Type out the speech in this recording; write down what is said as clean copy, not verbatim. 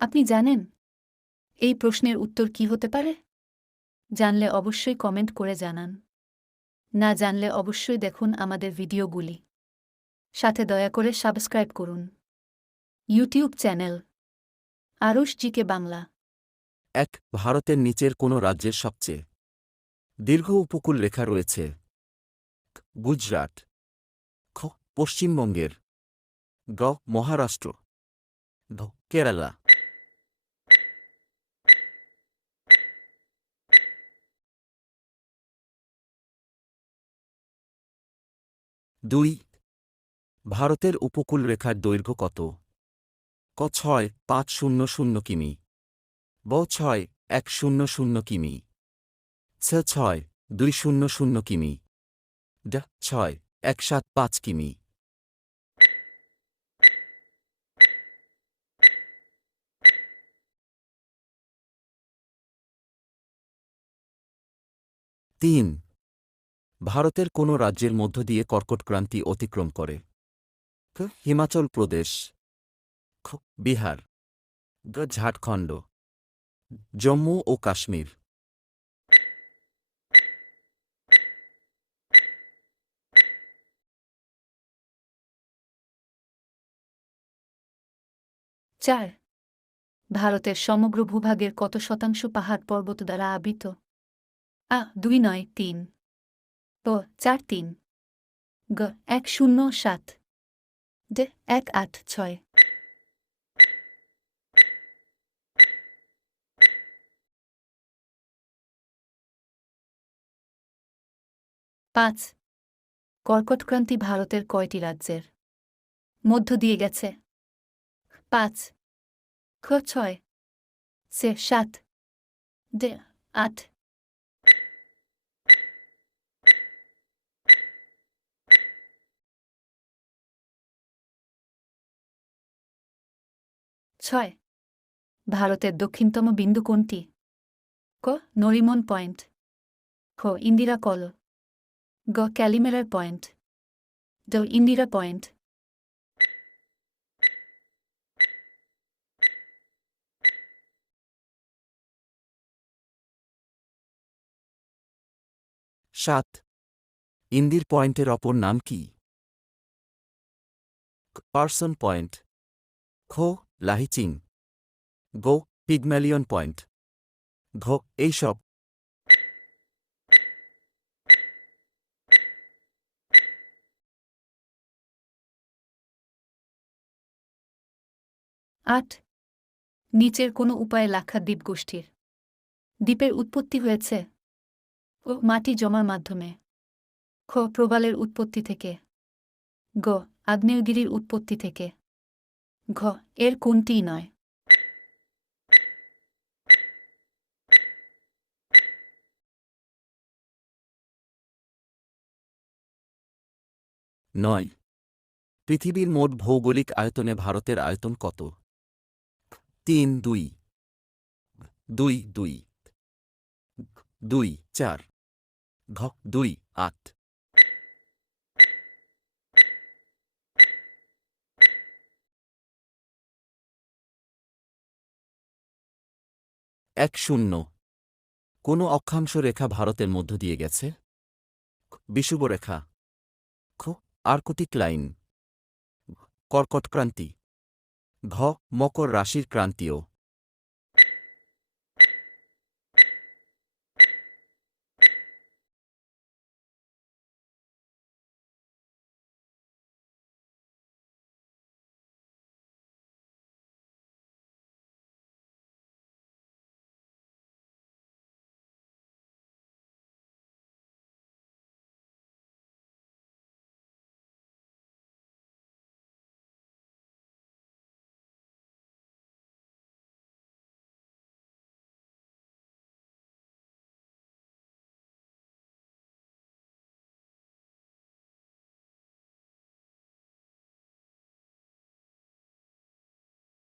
আপনি জানেন এই প্রশ্নের উত্তর কি হতে পারে? জানলে অবশ্যই কমেন্ট করে জানান। না জানলে অবশ্যই দেখুন আমাদের ভিডিওগুলি। সাথে দয়া করে সাবস্ক্রাইব করুন। YouTube channel Aarush GK Bangla. ভারতের নিচের কোন রাজ্যের সবচেয়ে দীর্ঘ উপকূল রেখা রয়েছে? গুজরাট, খ পশ্চিমবঙ্গের, গ মহারাষ্ট্র, ধ কেরালা। 2 ভারতের উপকূল রেখার দৈর্ঘ্য কত? ক 6,500 কিমি, ব 6,100 কিমি, ছ 6,200 কিমি, ড 6,175 কিমি। 3 ভারতের কোন রাজ্যের মধ্য দিয়ে কর্কটক্রান্তি অতিক্রম করে? ক হিমাচল প্রদেশ, খ বিহার, গ ঝাড়খণ্ড, জম্মু ও কাশ্মীর। 4 ভারতের সমগ্র ভূভাগের কত শতাংশ পাহাড় পর্বত দ্বারা আবৃত? আ 293, ব 43, গ 107, ড 186। 5 কর্কটক্রান্তি ভারতের কয়টি রাজ্যের মধ্য দিয়ে গেছে? 5, খ 6, সে 7, ড 8। 6 ভারতের দক্ষিণতম বিন্দু কোনটি? ক নরিমন পয়েন্ট, খ ইন্দিরা কল, গ ক্যালিমেরার পয়েন্ট, ড ইন্দিরা পয়েন্ট। 7 ইন্দির পয়েন্টের অপর নাম কি? পার্সন পয়েন্ট, খ লাহিচিং, গ পিগম্যালিয়ন পয়েন্ট, ঘ এইসব। 8 নিচের কোনো উপায়ে লাক্ষাদ্বীপ গোষ্ঠীর দ্বীপের উৎপত্তি হয়েছে? ও মাটি জমার মাধ্যমে, খ প্রবালের উৎপত্তি থেকে, গ আগ্নেয়গিরির উৎপত্তি থেকে, ঘ এর কোনটিই নয়। 9 পৃথিবীর মোট ভৌগোলিক আয়তনে ভারতের আয়তন কত? 3,2, 2,2, 2,4, ঘ 2,8। 10 কোন অক্ষাংশ রেখা ভারতের মধ্য দিয়ে গেছে? বিষুবরেখা, খ আর্কটিক লাইন, কর্কটক্রান্তি, ঘ মকর রাশির ক্রান্তীয়।